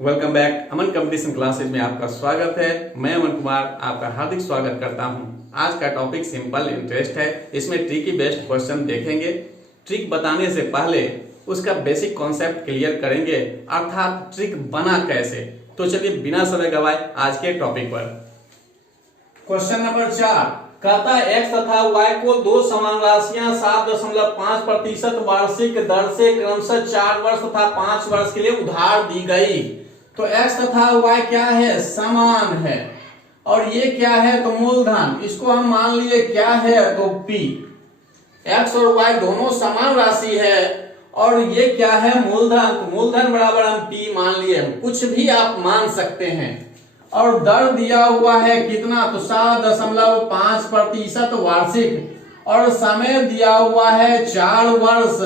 Welcome back अमन competition classes में आपका स्वागत है। मैं अमन कुमार आपका हार्दिक स्वागत करता हूं। आज का टॉपिक सिंपल इंटरेस्ट है। इसमें ट्रिक की बेस्ट क्वेश्चन देखेंगे। ट्रिक बताने से पहले उसका बेसिक कॉन्सेप्ट क्लियर करेंगे, अर्थात ट्रिक बना कैसे। तो चलिए बिना समय गवाए आज के टॉपिक पर। क्वेश्चन नंबर 4 कहता है x तथा y को दो समान राशियां 7.5% वार्षिक दर से क्रमशः 4 वर्ष तथा 5 वर्ष के लिए उधार दी गई। तो x तथा y क्या है? समान है। और ये क्या है? तो मूलधन। इसको हम मान लिए क्या है? तो p। x और y दोनों समान राशि है और ये क्या है? मूलधन। तो मूलधन बराबर हम p मान लिए। कुछ भी आप मान सकते हैं। और दर दिया हुआ है कितना? तो 7.5% वार्षिक। और समय दिया हुआ है 4 वर्ष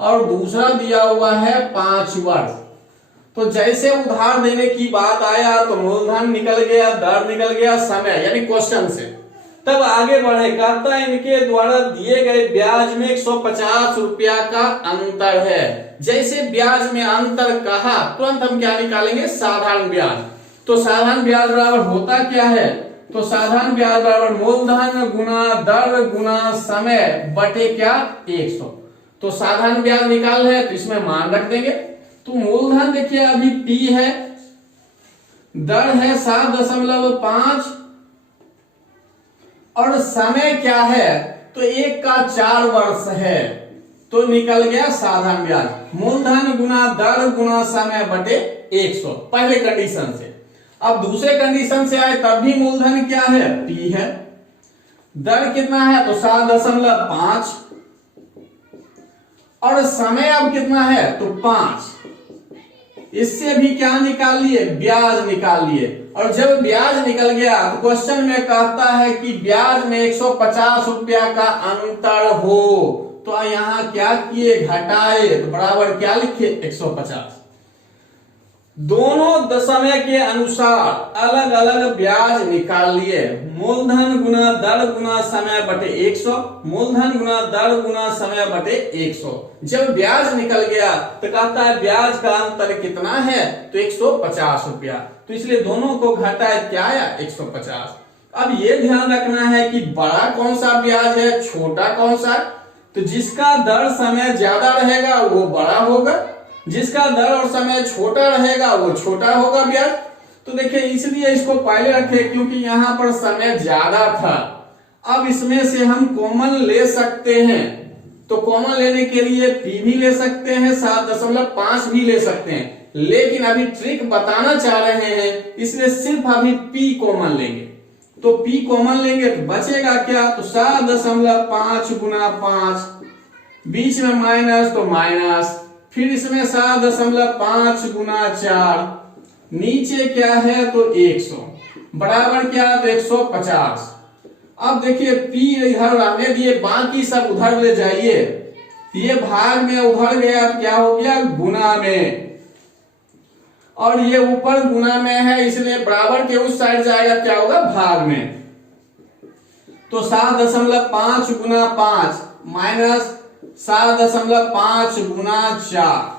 और दूसरा दिया हुआ है 5 वर्ष। तो जैसे उधार देने की बात आया तो मूलधन निकल गया, दर निकल गया, समय यानी क्वेश्चन से। तब आगे बढ़े, कहता है इनके द्वारा दिए गए ब्याज में 150 रुपया का अंतर है। जैसे ब्याज में अंतर कहा तुरंत हम क्या निकालेंगे? साधारण ब्याज। तो साधारण ब्याज बराबर होता क्या है? तो साधारण ब्याज बराबर मूलधन गुना दर गुना समय बटे क्या? 100। तो साधारण ब्याज निकाल है तो इसमें मान रख देंगे। तो मूलधन देखिए अभी p है, दर है 7.5 और समय क्या है? तो 1 का 4 वर्ष है। तो निकल गया साधारण ब्याज। मूलधन गुना दर गुना समय बटे 100 पहले कंडीशन से। अब दूसरे कंडीशन से आए तब भी मूलधन क्या है? p है। दर कितना है? तो 7.5 और समय अब कितना है? तो 5। इससे भी क्या निकाल लिए? ब्याज निकाल लिए। और जब ब्याज निकल गया तो क्वेश्चन में कहता है कि ब्याज में 150 रुपया का अंतर हो। तो यहां क्या किए? घटाए। तो बराबर क्या लिखे? 150। दोनों समय के अनुसार अलग अलग ब्याज निकाल लिए। मूलधन गुना दर गुना समय बटे 100, मूलधन गुना दर गुना समय बटे 100। जब ब्याज निकल गया तो कहता है ब्याज का अंतर कितना है? तो 150 रुपया। तो इसलिए दोनों को घटाए क्या आया? 150। अब ये ध्यान रखना है कि बड़ा कौन सा ब्याज है, छोटा कौन सा। तो जिसका दर समय ज्यादा रहेगा वो बड़ा होगा, जिसका दर और समय छोटा रहेगा वो छोटा होगा ब्याज। तो देखिए इसलिए इसको पहले रखे क्योंकि यहां पर समय ज्यादा था। अब इसमें से हम कॉमन ले सकते हैं। तो कॉमन लेने के लिए p भी ले सकते हैं, 7.5 भी ले सकते हैं, लेकिन अभी ट्रिक बताना चाह रहे हैं इसलिए सिर्फ अभी p कॉमन लेंगे। तो p कॉमन लेंगे तो बचेगा क्या? तो 7.5 गुना 5, बीच में माइनस तो माइनस, फिर इसमें 7.5 गुना 4, नीचे क्या है? तो 100 बराबर क्या? तो 150। अब देखिए p इधर रहने दिए, बाकी सब उधर ले जाइए। ये भाग में उधर गया क्या हो गया? गुना में। और ये ऊपर गुना में है इसलिए बराबर के उस साइड जाएगा, क्या होगा? भाग में। तो 7.5 गुना 5 माइनस 7.5 गुना 4।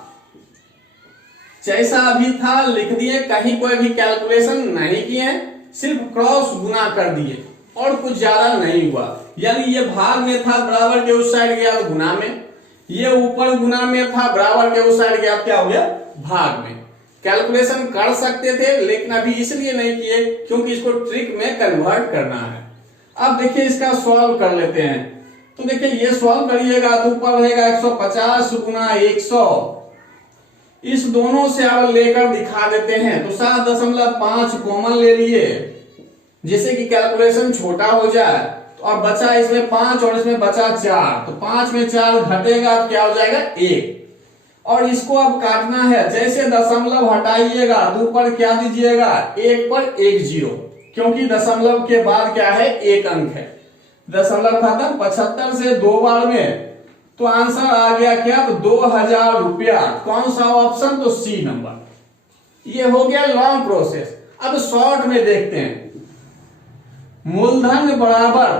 जैसा अभी था लिख दिए, कहीं कोई भी कैलकुलेशन नहीं किए, सिर्फ क्रॉस गुना कर दिए और कुछ ज्यादा नहीं हुआ। यानी ये भाग में था, बराबर के उस साइड गया तो गुना में, ये ऊपर गुना में था, बराबर के उस साइड गया, क्या हो गया? भाग में। कैलकुलेशन कर सकते थे लेकिन अभी इसलिए नहीं किए क्योंकि इसको ट्रिक में कन्वर्ट करना है। अब देखिए इसका सॉल्व कर लेते हैं। तो देखिए ये सॉल्व करिएगा तो ऊपर रहेगा 150 गुना 100। इस दोनों से अब लेकर दिखा देते हैं। तो 7.5 कॉमन ले लिए जिससे कि कैलकुलेशन छोटा हो जाए। तो और बचा इसमें 5 और इसमें बचा 4। तो 5 में 4 घटेगा तो क्या हो जाएगा? 1। और इसको अब काटना है। जैसे दशमलव हटाइएगा तो ऊपर क्या दीजिएगा? 1 पर 1 0, क्योंकि दशमलव के बाद क्या है? 1 अंक है। दशमलव खत्म। 75 से 2 बार में तो आंसर आ गया क्या? तो 2000 रुपया। कौन सा ऑप्शन? तो सी नंबर। ये हो गया लॉन्ग प्रोसेस। अब शॉर्ट में देखते हैं। मूलधन बराबर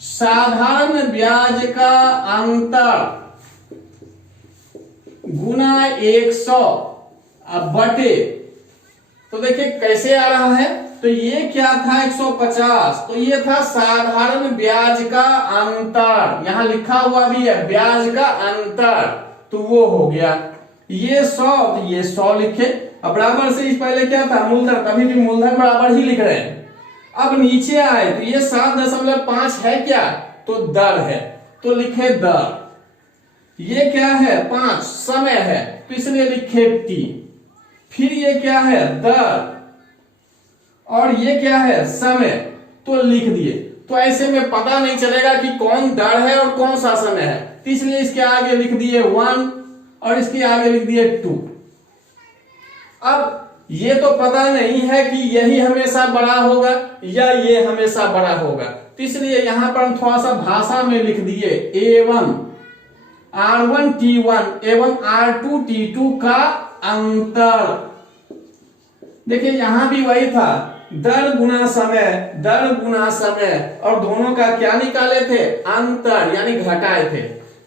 साधारण ब्याज का अंतर गुना 100 बटे तो देखिए कैसे आ रहा है, तो ये क्या था 150, तो ये था साधारण ब्याज का अंतर, यहां लिखा हुआ भी है ब्याज का अंतर, तो वो हो गया। ये 100, तो ये 100 लिखे। अब बराबर से पहले क्या था मूलधन, कभी भी मूलधन बराबर ही लिख रहे हैं। अब नीचे आए तो ये 7.5 है क्या, तो दर है, तो लिखे दर। ये क्या है 5 समय है, तो इसलिए लिखे टी। फिर ये क्या है दर, और ये क्या है समय, तो लिख दिए। तो ऐसे में पता नहीं चलेगा कि कौन दर है और कौन सा समय है, तो इसलिए इसके आगे लिख दिए 1 और इसके आगे लिख दिए 2। अब ये तो पता नहीं है कि यही हमेशा बड़ा होगा या ये हमेशा बड़ा होगा, तो इसलिए यहां पर हम थोड़ा सा भाषा में लिख दिए एवं R1 T1 एवं R2 T2 का अंतर। देखिए यहां भी वही था, दर गुना समय, दर गुना समय, और दोनों का क्या निकाले थे अंतर, यानी घटाए थे।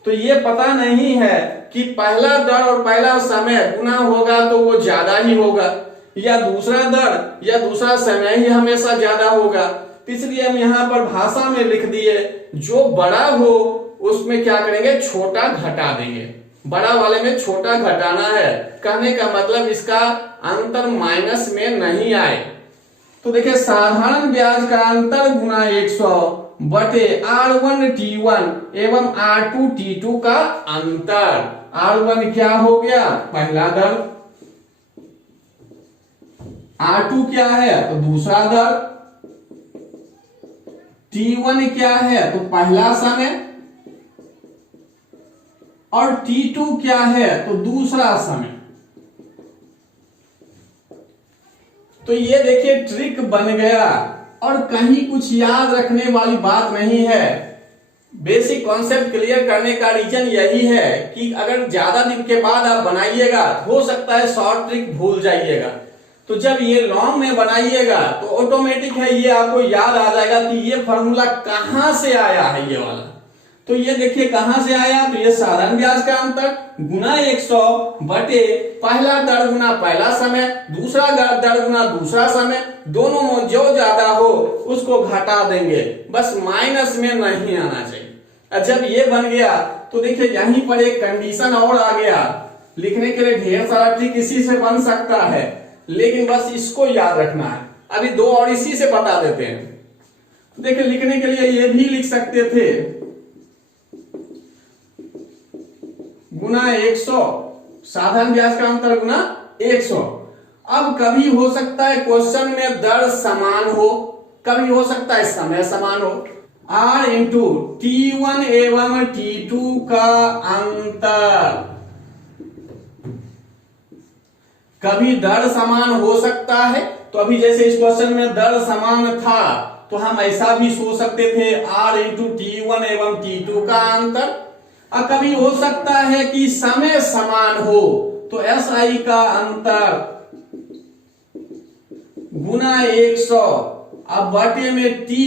तो ये पता नहीं है कि पहला दर और पहला समय गुना होगा तो वो ज्यादा ही होगा, या दूसरा दर या दूसरा समय ही हमेशा ज्यादा होगा, इसलिए हम यहाँ पर भाषा में लिख दिए जो बड़ा हो उसमें क्या करेंगे छोटा घटा देंगे, बड़ा वाले में छोटा घटाना है। कहने का मतलब इसका अंतर माइनस में नहीं आए। तो देखिए साधारण ब्याज का अंतर गुना 100 बटे R1 T1 एवं R2 T2 का अंतर। R1 क्या हो गया पहला दर, R2 क्या है तो दूसरा दर, T1 क्या है तो पहला समय, और T2 क्या है तो दूसरा समय। तो ये देखिए ट्रिक बन गया, और कहीं कुछ याद रखने वाली बात नहीं है। बेसिक कॉन्सेप्ट क्लियर करने का रीजन यही है कि अगर ज्यादा दिन के बाद आप बनाइएगा हो सकता है शॉर्ट ट्रिक भूल जाइएगा, तो जब ये लॉन्ग में बनाइएगा तो ऑटोमेटिक है ये आपको याद आ जाएगा कि ये फॉर्मूला कहां से आया है ये वाला। तो ये देखिए कहां से आया, तो ये साधारण ब्याज का अंतर गुना 100 बटे पहला दर गुना पहला समय, दूसरा दर गुना दूसरा समय, दोनों में जो ज्यादा हो उसको घटा देंगे, बस माइनस में नहीं आना चाहिए। जब ये बन गया तो देखिए यहीं पर एक कंडीशन और आ गया, लिखने के लिए ढेर सारा ट्रिक इसी से बन सकता है, लेकिन बस इसको याद रखना है। अभी दो और इसी से बता देते हैं। देखिए लिखने के लिए ये भी लिख सकते थे गुना 100, साधारण ब्याज का अंतर गुना 100। अब कभी हो सकता है क्वेश्चन में दर समान हो, कभी हो सकता है समय समान हो। R इंटू T1 एवं T2 का अंतर, कभी दर समान हो सकता है। तो अभी जैसे इस क्वेश्चन में दर समान था तो हम ऐसा भी सोच सकते थे R इंटू T1 एवं T2 का अंतर। और कभी हो सकता है कि समय समान हो तो SI का अंतर गुना 100 अब बटे में T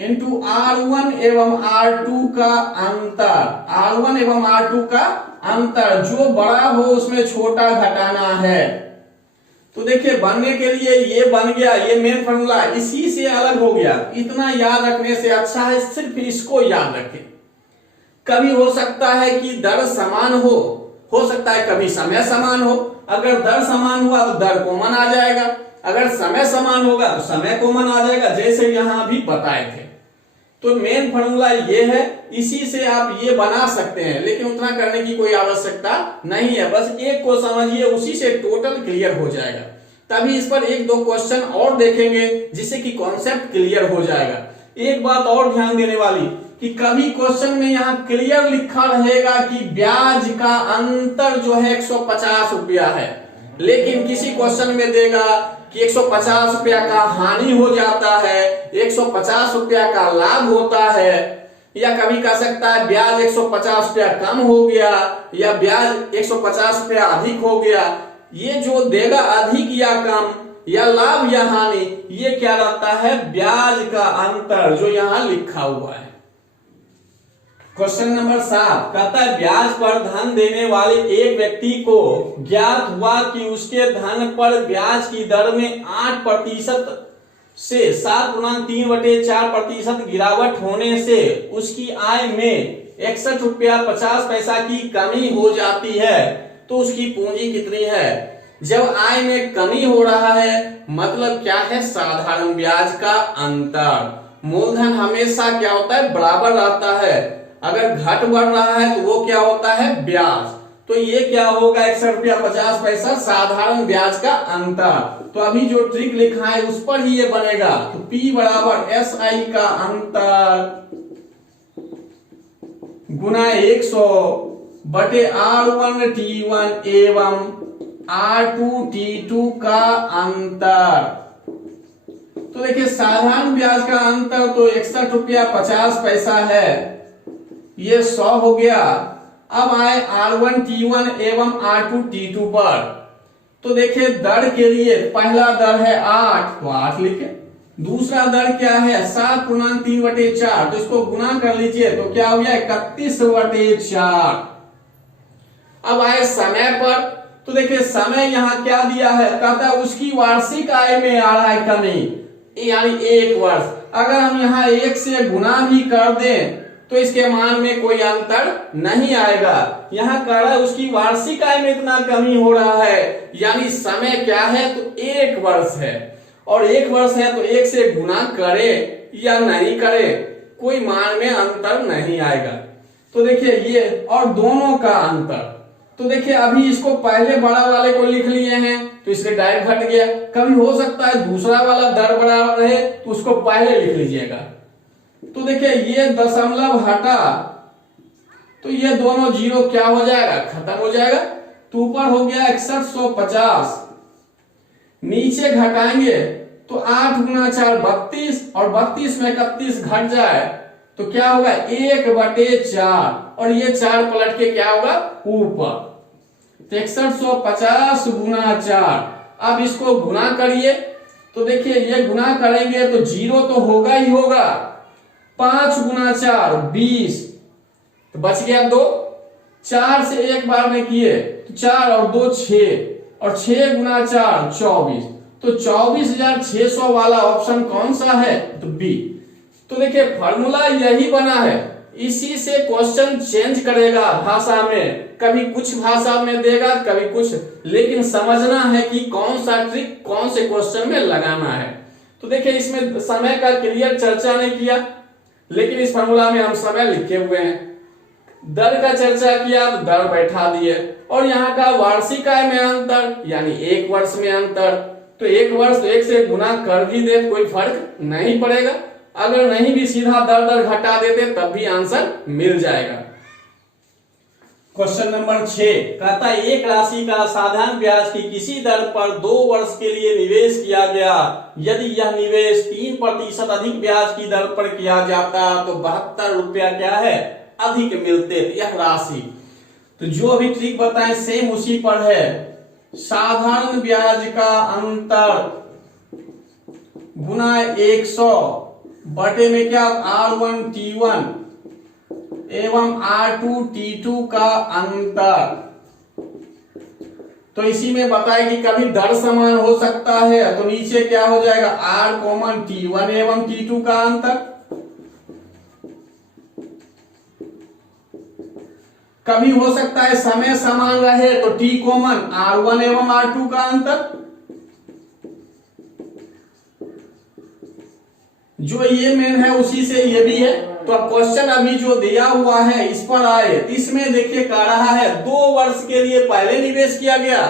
इंटू R1 एवं R2 का अंतर, R1 एवं R2 का अंतर, जो बड़ा हो उसमें छोटा घटाना है। तो देखिए बनने के लिए ये बन गया, ये मेन फॉर्मूला इसी से अलग हो गया। इतना याद रखने से अच्छा है सिर्फ इसको याद रखें। कभी हो सकता है कि दर समान हो सकता है कभी समय समान हो। अगर दर समान हुआ तो दर कॉमन आ जाएगा, अगर समय समान होगा तो समय कॉमन आ जाएगा, जैसे यहां भी बताए थे। तो मेन फॉर्मूला ये है, इसी से आप ये बना सकते हैं, लेकिन उतना करने की कोई आवश्यकता नहीं है। बस एक को समझिए, उसी से टोटल क्लियर हो जाएगा। तभी इस पर एक दो क्वेश्चन और देखेंगे जिससे कि कॉन्सेप्ट क्लियर हो जाएगा। एक बात और ध्यान देने वाली कि कभी क्वेश्चन में यहाँ क्लियर लिखा रहेगा कि ब्याज का अंतर जो है 150 रुपया है, लेकिन किसी क्वेश्चन में देगा कि 150 रुपया का हानि हो जाता है, 150 रुपया का लाभ होता है, या कभी कह सकता है ब्याज 150 रुपया कम हो गया या ब्याज 150 रुपया अधिक हो गया। ये जो देगा अधिक या कम या लाभ या हानि, ये क्या रहता है ब्याज का अंतर जो यहां लिखा हुआ है। क्वेश्चन नंबर 7 कहता है ब्याज पर धन देने वाले एक व्यक्ति को ज्ञात हुआ कि उसके धन पर ब्याज की दर में 8% से 7×3/4% गिरावट होने से उसकी आय में 61 रुपया 50 पैसा की कमी हो जाती है, तो उसकी पूंजी कितनी है। जब आय में कमी हो रहा है मतलब क्या है, साधारण ब्याज का अंतर। मूलधन हमेशा क्या होता है, बराबर रहता है। अगर घट बढ़ रहा है तो वो क्या होता है, ब्याज। तो ये क्या होगा, 61 रुपया 50 पैसा साधारण ब्याज का अंतर। तो अभी जो ट्रिक लिखा है उस पर ही ये बनेगा। तो P बराबर SI का अंतर गुना 100 बटे R1T1 एवं R2T2 का अंतर। तो देखिए साधारण ब्याज का अंतर तो 61 रुपया 50 पैसा है, ये 100 हो गया। अब आए R1T1 एवं R2T2 पर। तो देखिए दर के लिए पहला दर है 8, तो 8 लिखे। दूसरा दर क्या है, 7×3/4, तो इसको गुना कर लीजिए तो क्या हो गया, 31/4। अब आए समय पर। तो देखिए समय यहाँ क्या दिया है, कहता है उसकी वार्षिक आय में आ रहा है कमी, यानी 1 वर्ष। अगर हम यहाँ 1 से गुना भी कर दें तो इसके मान में कोई अंतर नहीं आएगा। यहाँ कह रहा है उसकी वार्षिक आय में इतना कमी हो रहा है, यानी समय क्या है, तो 1 वर्ष है। और 1 वर्ष है तो 1 से गुना करे या नहीं करे कोई मान में अंतर नहीं आएगा। तो देखिए ये और दोनों का अंतर। तो देखिए अभी इसको पहले बड़ा वाले को लिख लिए हैं तो इससे डायरेक्ट घट गया। कभी हो सकता है दूसरा वाला दर बड़ा रहे तो उसको पहले लिख लीजिएगा। तो देखिए ये दशमलव हटा तो ये दोनों जीरो क्या हो जाएगा, खत्म हो जाएगा। तो ऊपर हो गया 6150, नीचे घटाएंगे तो 8×4 32 और 32 में 31 घट जाए तो क्या होगा 1/4 और ये 4 पलट के क्या होगा ऊपर। 6150 × 4। अब इसको गुना करिए तो देखिए ये गुना करेंगे तो जीरो तो होगा ही होगा। 5×4 20, तो बच गया 2। 4 से एक बार में किए तो 4 और 2 6 और 6×4 24, तो 24,600 वाला ऑप्शन कौन सा है, तो बी। तो देखिए फॉर्मूला यही बना है, इसी से क्वेश्चन चेंज करेगा भाषा में, कभी कुछ भाषा में देगा कभी कुछ, लेकिन समझना है कि कौन सा ट्रिक कौन से क्वेश्चन में लगाना है। तो देखिए इसमें समय का क्लियर चर्चा नहीं किया, लेकिन इस फॉर्मूला में हम समय लिखे हुए हैं। दर का चर्चा किया तो दर बैठा दिए, और यहाँ का वार्षिक आय में अंतर यानी 1 वर्ष में अंतर। तो 1 वर्ष 1 से गुना कर भी दे कोई फर्क नहीं पड़ेगा, अगर नहीं भी सीधा दर दर घटा देते तब भी आंसर मिल जाएगा। क्वेश्चन नंबर 6 कहता है एक राशि का साधारण ब्याज की किसी दर पर 2 वर्ष के लिए निवेश किया गया, यदि यह निवेश 3% अधिक ब्याज की दर पर किया जाता तो 72 रुपया क्या है अधिक मिलते यह राशि। तो जो अभी ट्रिक बताएं सेम उसी पर है। साधारण ब्याज का अंतर गुना 100 बटे में क्या R1T1 एवं R2T2 का अंतर। तो इसी में बताए कि कभी दर समान हो सकता है, तो नीचे क्या हो जाएगा R(T1) एवं T2 का अंतर। कभी हो सकता है समय समान रहे तो T कॉमन R1 एवं R2 का अंतर। जो ये मेन है उसी से ये भी है। तो अब क्वेश्चन अभी जो दिया हुआ है इस पर आए, इसमें देखिए कह रहा है 2 वर्ष के लिए पहले निवेश किया गया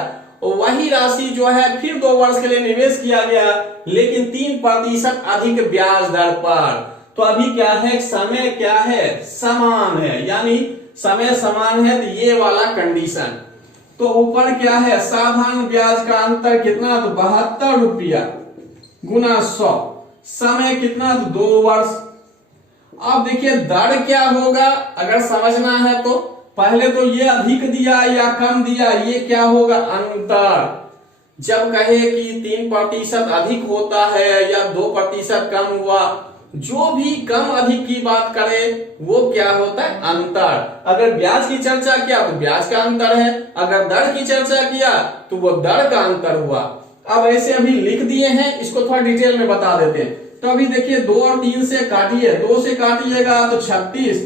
और वही राशि जो है फिर 2 वर्ष के लिए निवेश किया गया, लेकिन 3% अधिक ब्याज दर पर। तो अभी क्या है, समय क्या है समान है, यानी समय समान है, तो ये वाला कंडीशन। तो ऊपर क्या है साधारण ब्याज का अंतर कितना, तो 72 रुपया गुना 100, समय कितना, तो 2 वर्ष। अब देखिए दर क्या होगा अगर समझना है तो पहले तो ये अधिक दिया या कम दिया, ये क्या होगा अंतर। जब कहे कि 3% अधिक होता है या 2% कम हुआ जो भी कम अधिक की बात करे वो क्या होता है, अंतर। अगर ब्याज की चर्चा किया तो ब्याज का अंतर है, अगर दर की चर्चा किया तो वो दर का अंतर हुआ। अब ऐसे अभी लिख दिए हैं, इसको थोड़ा डिटेल में बता देते हैं। तो अभी देखिए 2 और 3 से काटिए, 2 से काटिएगा तो 36,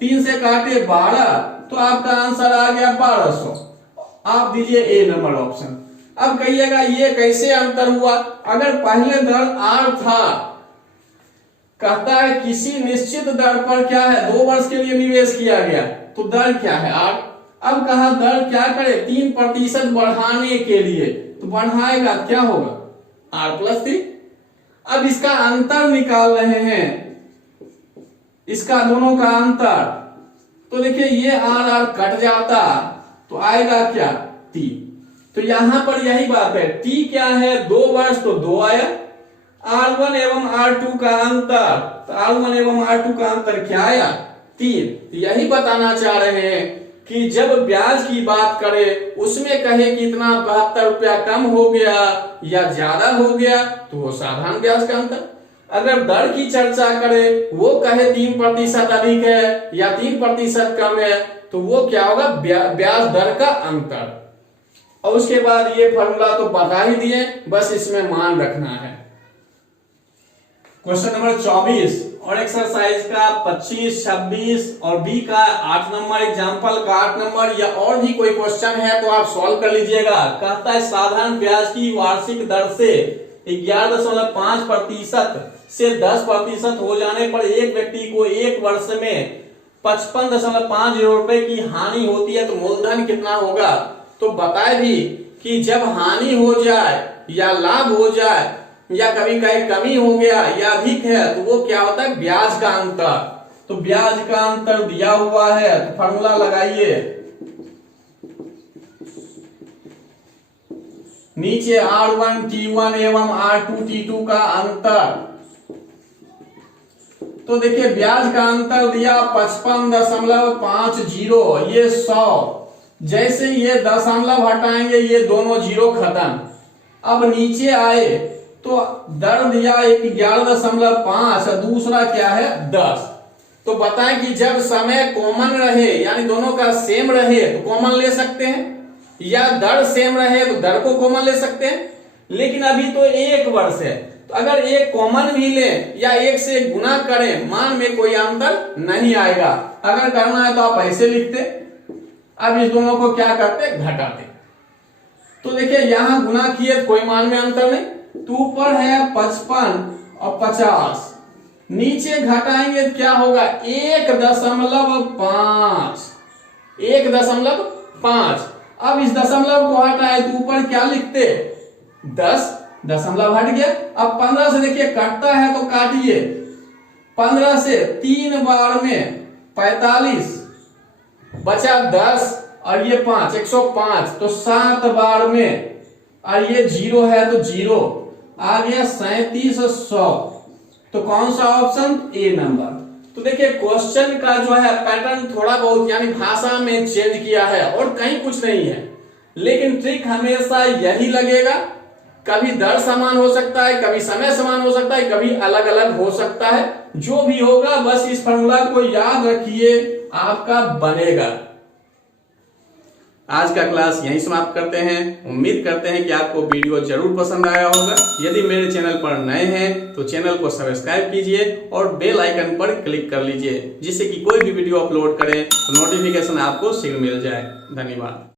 3 से काटे 12, तो आपका आंसर आ गया 1200। आप दीजिए ए नंबर ऑप्शन। अब कहिएगा ये कैसे अंतर हुआ। अगर पहले दर आर था, कहता है किसी निश्चित दर पर क्या है 2 वर्ष के लिए निवेश किया गया, तो दर क्या है आर। अब कहा दर क्या करे 3% बढ़ाने के लिए, तो बढ़ाएगा क्या होगा R+3। अब इसका अंतर निकाल रहे हैं, इसका दोनों का अंतर, तो देखिए ये आर कट जाता तो आएगा क्या T। तो यहां पर यही बात है, T क्या है 2 वर्ष तो 2 आया, R1 एवं R2 का अंतर, तो R1 एवं R2 का अंतर क्या आया 3। तो यही बताना चाह रहे हैं कि जब ब्याज की बात करे उसमें कहे कि इतना 72 रुपया कम हो गया या ज्यादा हो गया तो वो साधारण ब्याज का अंतर। अगर दर की चर्चा करे वो कहे 3% अधिक है या 3% कम है तो वो क्या होगा ब्याज दर का अंतर। और उसके बाद ये फॉर्मूला तो बता ही दिए, बस इसमें मान रखना है। क्वेश्चन नंबर 24 और एक्सरसाइज का 25, 26 और बी का 8 नंबर, एग्जाम्पल का 8 नंबर या और भी कोई क्वेश्चन है तो आप सॉल्व कर लीजिएगा। कहता है साधारण ब्याज की वार्षिक दर से 11.5% से 10% हो जाने पर एक व्यक्ति को 1 वर्ष में 55.5 रुपए की हानि होती है, तो मूलधन कितना होगा। तो बताए भी कि जब हानि हो जाए या लाभ हो जाए या कभी कहीं कमी हो गया या अधिक है तो वो क्या होता है ब्याज का अंतर। तो ब्याज का अंतर दिया हुआ है तो फॉर्मूला लगाइए, नीचे R1 T1 एवं R2 T2 का अंतर। तो देखिए ब्याज का अंतर दिया 55.50, ये 100, जैसे ये दशमलव हटाएंगे ये दोनों जीरो खत्म। अब नीचे आए तो दर दिया 11.5 और दूसरा क्या है 10। तो बताएं कि जब समय कॉमन रहे यानी दोनों का सेम रहे तो कॉमन ले सकते हैं, या दर सेम रहे तो दर को कॉमन ले सकते हैं। लेकिन अभी तो 1 वर्ष है, तो अगर एक कॉमन भी ले या 1 से गुना करें मान में कोई अंतर नहीं आएगा। अगर करना है तो आप ऐसे लिखते, अब इस दोनों को क्या करते घटाते। तो देखिए यहां गुना किए तो कोई मान में अंतर नहीं, तो ऊपर है 55 और 50, नीचे घटाएंगे तो क्या होगा 1.5, 1.5। अब इस दशमलव को हटाए तो ऊपर क्या लिखते 10, दशमलव हट गया। अब 15 से देखिए कटता है तो काटिए, 15 से 3 बार में 45 बचा 10 और ये 5, 105, तो 7 बार में, और ये 0 है तो 0 आ गया 3700। तो कौन सा ऑप्शन ए नंबर। तो देखिए क्वेश्चन का जो है पैटर्न थोड़ा बहुत यानी भाषा में चेंज किया है और कहीं कुछ नहीं है, लेकिन ट्रिक हमेशा यही लगेगा। कभी दर समान हो सकता है, कभी समय समान हो सकता है, कभी अलग अलग हो सकता है। जो भी होगा बस इस फॉर्मूला को याद रखिए, आपका बनेगा। आज का क्लास यहीं समाप्त करते हैं। उम्मीद करते हैं कि आपको वीडियो जरूर पसंद आया होगा। यदि मेरे चैनल पर नए हैं तो चैनल को सब्सक्राइब कीजिए और बेल आइकन पर क्लिक कर लीजिए, जिससे कि कोई भी वीडियो अपलोड करें तो नोटिफिकेशन आपको शीघ्र मिल जाए। धन्यवाद।